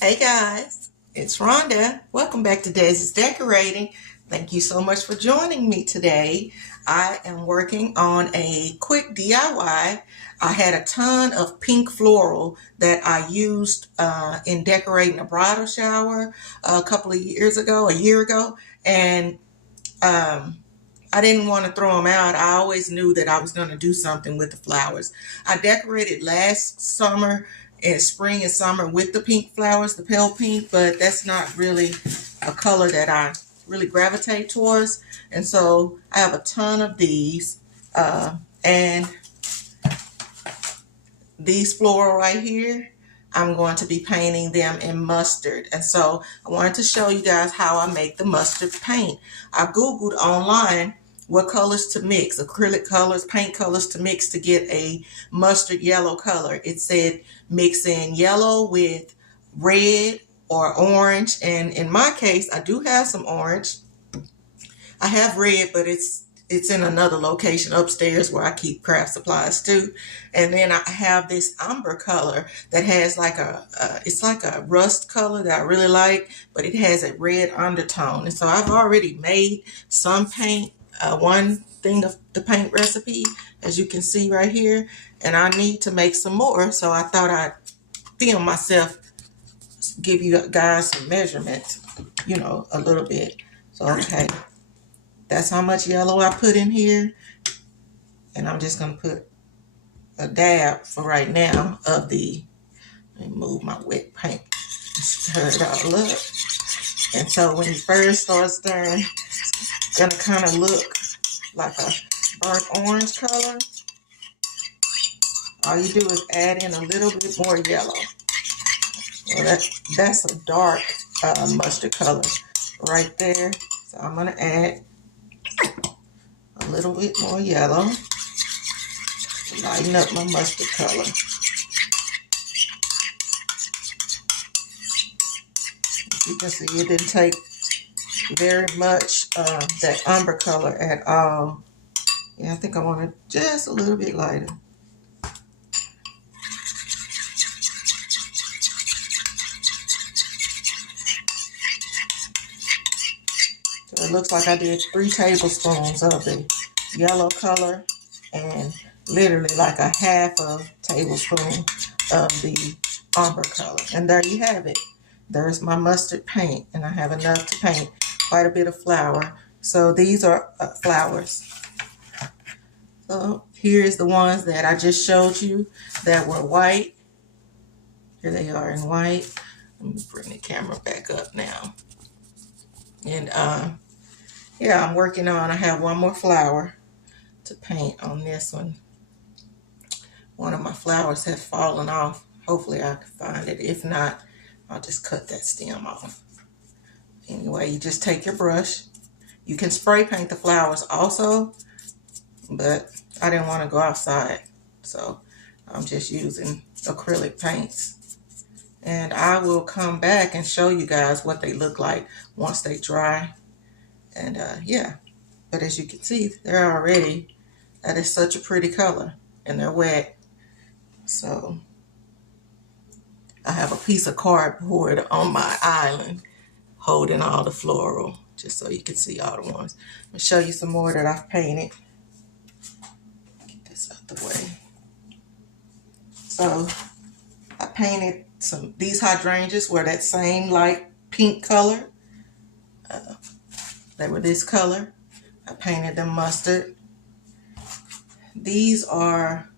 Hey guys, it's Rhonda. Welcome back to Daisy's Decorating. Thank you so much for joining me today. I am working on a quick DIY. I had a ton of pink floral that I used in decorating a bridal shower a year ago, and I didn't want to throw them out. I always knew that I was going to do something with the flowers. I decorated last summer and spring and summer with the pink flowers, the pale pink, but that's not really a color that I really gravitate towards. And so I have a ton of these. And these floral right here, I'm going to be painting them in mustard. And so I wanted to show you guys how I make the mustard paint. I Googled online what colors to mix, acrylic colors, paint colors to mix to get a mustard yellow color. It said mix in yellow with red or orange. And in my case, I do have some orange. I have red, but it's in another location upstairs where I keep craft supplies too. And then I have this umber color that has like it's like a rust color that I really like, but it has a red undertone. And so I've already made some paint, one thing of the paint recipe, as you can see right here, and I need to make some more. So I thought I'd film myself, give you guys some measurements, a little bit. So, okay. That's how much yellow I put in here. And I'm just going to put a dab for right now of the, let me move my wet paint, stir it all up. And so when you first start stirring, it's going to kind of look like a burnt orange color. All you do is add in a little bit more yellow. Well, that's a dark mustard color right there. So I'm going to add a little bit more yellow to lighten up my mustard color. As you can see, it didn't take very much that umber color at all. Yeah, I think I want it just a little bit lighter. So it looks like I did 3 tablespoons of the yellow color and literally like a half a tablespoon of the umber color. And there you have it. There's my mustard paint, and I have enough to paint quite a bit of flower. So these are flowers. So here's the ones that I just showed you that were white. Here they are in white. Let me bring the camera back up now. And yeah, I'm working on, I have one more flower to paint on this one. One of my flowers has fallen off. Hopefully I can find it. If not, I'll just cut that stem off. Anyway, you just take your brush. You can spray paint the flowers also, but I didn't want to go outside, so I'm just using acrylic paints. And I will come back and show you guys what they look like once they dry. And yeah, but as you can see, they're already, that is such a pretty color, and they're wet. So I have a piece of cardboard on my island holding all the floral, just so you can see all the ones. I'll show you some more that I've painted. Get this out the way. So I painted these hydrangeas were that same light pink color. They were this color. I painted them mustard. These are,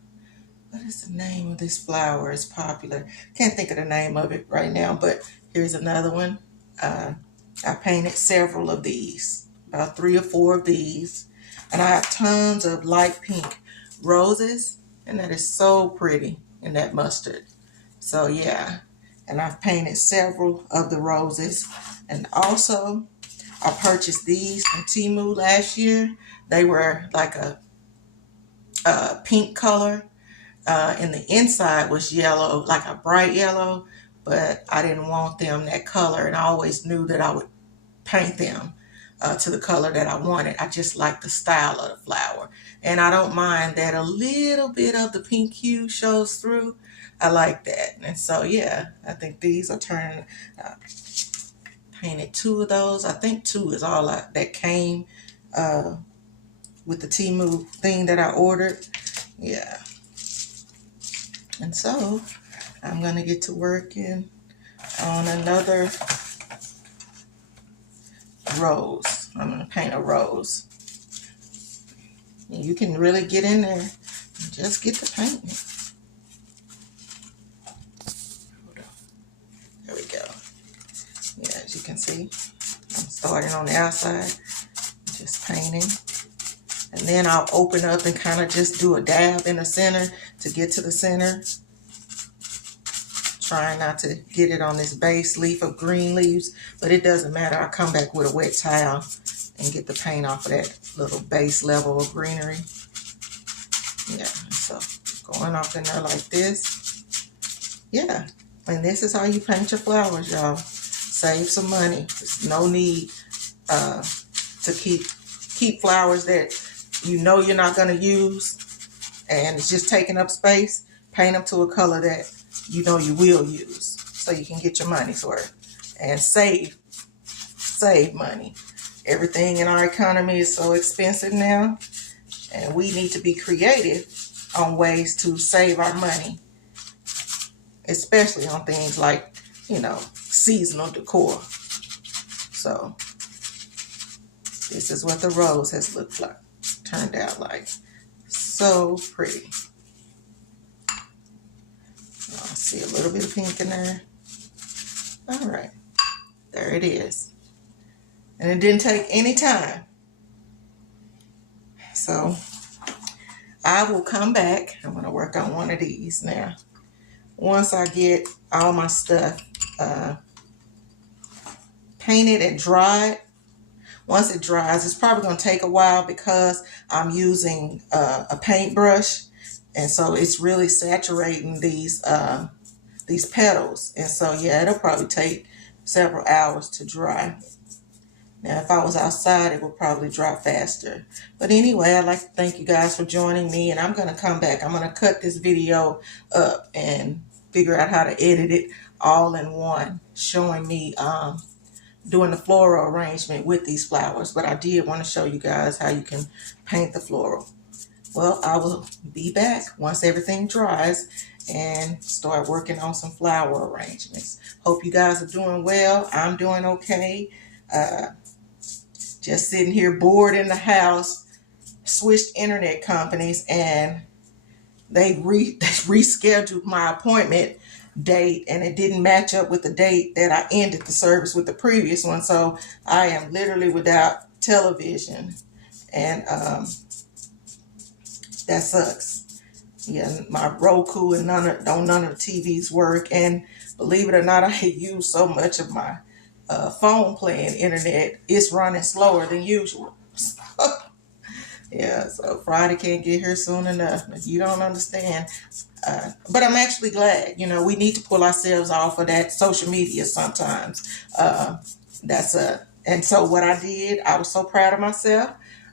what is the name of this flower? It's popular. Can't think of the name of it right now, but here's another one. I painted several of these, about 3 or 4 of these. And I have tons of light pink roses, and that is so pretty in that mustard. So yeah, and I've painted several of the roses. And also, I purchased these from Temu last year. They were like a pink color. And the inside was yellow, like a bright yellow, but I didn't want them that color, and I always knew that I would paint them to the color that I wanted. I just like the style of the flower, and I don't mind that a little bit of the pink hue shows through. I like that. And so, yeah, I think these are turning, painted 2 of those. I think 2 is all that came with the Temu thing that I ordered. Yeah. And so I'm going to get to working on another rose. I'm going to paint a rose. And you can really get in there and just get to painting. There we go. Yeah, as you can see, I'm starting on the outside, just painting. And then I'll open up and kind of just do a dab in the center to get to the center. Trying not to get it on this base leaf of green leaves, but it doesn't matter. I'll come back with a wet towel and get the paint off of that little base level of greenery. Yeah, so going off in there like this. Yeah, and this is how you paint your flowers, y'all. Save some money. There's no need to keep flowers that you know you're not going to use and it's just taking up space. Paint them to a color that you know you will use so you can get your money's worth and save money. Everything in our economy is so expensive now, and we need to be creative on ways to save our money, especially on things like, you know, seasonal decor. So this is what the rose has looked like, turned out like. So pretty. I see a little bit of pink in there. All right, there it is. And it didn't take any time. So I will come back. I'm going to work on one of these now. Once I get all my stuff painted and dried. Once it dries, it's probably going to take a while because I'm using a paintbrush. And so it's really saturating these petals. And so, yeah, it'll probably take several hours to dry. Now, if I was outside, it would probably dry faster. But anyway, I'd like to thank you guys for joining me. And I'm going to come back. I'm going to cut this video up and figure out how to edit it all in one, showing me doing the floral arrangement with these flowers. But I did want to show you guys how you can paint the floral. Well, I will be back once everything dries and start working on some flower arrangements. Hope you guys are doing well. I'm doing okay. Just sitting here bored in the house. Switched internet companies and they rescheduled my appointment date, and it didn't match up with the date that I ended the service with the previous one. So I am literally without television, and that sucks. Yeah, my Roku and none of the TVs work, and believe it or not, I use so much of my phone playing internet. It's running slower than usual. Yeah, so Friday can't get here soon enough. You don't understand. But I'm actually glad. You know, we need to pull ourselves off of that social media sometimes. And so what I did, I was so proud of myself.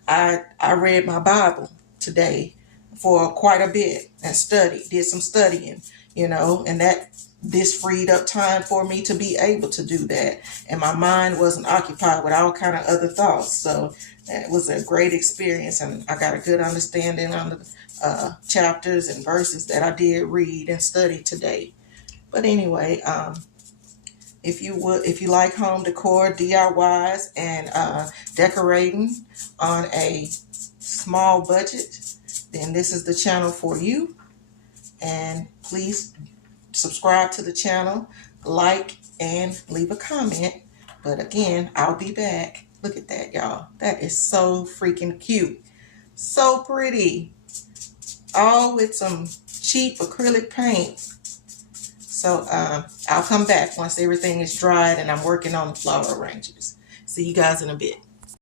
I read my Bible today for quite a bit and did some studying, you know, and this freed up time for me to be able to do that. And my mind wasn't occupied with all kind of other thoughts. So it was a great experience, and I got a good understanding on the chapters and verses that I did read and study today. But anyway, if you like home decor, DIYs, and decorating on a small budget, then this is the channel for you. And please subscribe to the channel, like, and leave a comment. But again, I'll be back. Look at that, y'all. That is so freaking cute. So pretty. All with some cheap acrylic paint. So I'll come back once everything is dried and I'm working on the flower arrangements. See you guys in a bit.